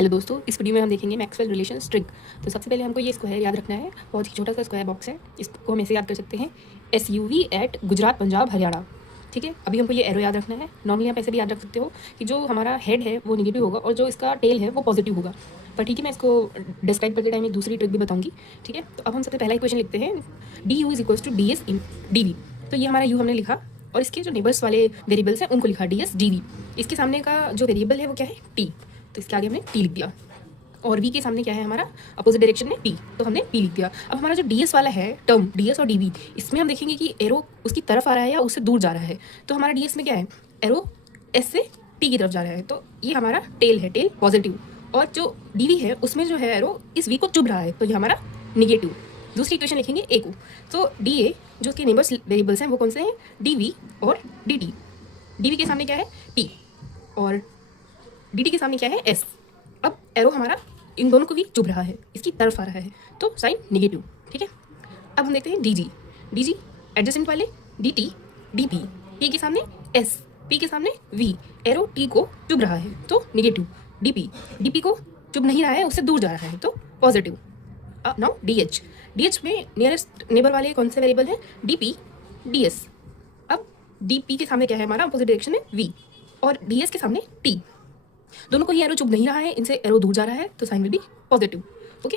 Hello दोस्तों, इस video में हम देखेंगे मैक्सवेल रिलेशन ट्रिक। तो सबसे पहले हमको ये स्क्वायर याद रखना है। बहुत ही छोटा सा स्क्वायर बॉक्स है, इसको हम ऐसे याद कर सकते हैं SUV एट गुजरात पंजाब हरियाणा। ठीक है, अभी हमको ये एरो याद रखना है। नॉर्मली आप ऐसे भी याद रख सकते हो कि जो हमारा हेड है वो नेगेटिव होगा और जो इसका टेल है वो पॉजिटिव होगा। पर ठीक है, मैं इसको डिस्क्राइब करते टाइम एक दूसरी ट्रिक भी बताऊंगी। ठीक है, तो अब हम सबसे पहला इक्वेशन लिखते हैं DU is equals to DS in DV। तो ये हमारा U हमने लिखा और इसके जो नेबर्स वाले वेरिएबल्स हैं उनको लिखा DS DV। इसके सामने का जो वेरिएबल है वो क्या है T, तो इसके आगे हमने T लिख दिया। और V के सामने क्या है हमारा अपोजिट डायरेक्शन में P, तो हमने P लिख दिया। अब हमारा जो DS वाला है टर्म DS और DV, इसमें हम देखेंगे कि एरो उसकी तरफ आ रहा है या उससे दूर जा रहा है। तो हमारा DS में क्या है, एरो S से T की तरफ जा रहा है, तो ये हमारा टेल है, टेल पॉजिटिव। और जो DV है उसमें जो है एरो इस V को चुभ रहा है, तो ये हमारा निगेटिव। दूसरी इक्वेशन लिखेंगे A को, तो DA जो उसके नेबर्स वेरिएबल्स हैं वो कौन से हैं, DV और DT। DV के सामने क्या है P और DT के सामने क्या है S। अब एरो हमारा इन दोनों को भी चुभ रहा है, इसकी तरफ आ रहा है, तो साइन निगेटिव। ठीक है, अब हम देखते हैं DG एडजेसेंट वाले DT DP, P के सामने S, P के सामने V। एरो T को चुभ रहा है तो निगेटिव। DP को चुभ नहीं रहा है, उससे दूर जा रहा है तो पॉजिटिव। अब नाउ DH में नियरेस्ट नेबर वाले कौन से वेरिएबल हैं, DP DS। अब DP के सामने क्या है हमारा अपोजिट डायरेक्शन में V और DS के सामने T। दोनों को ही एरो चुभ नहीं रहा है, इनसे एरो दूर जा रहा है, तो sign will be positive. Okay.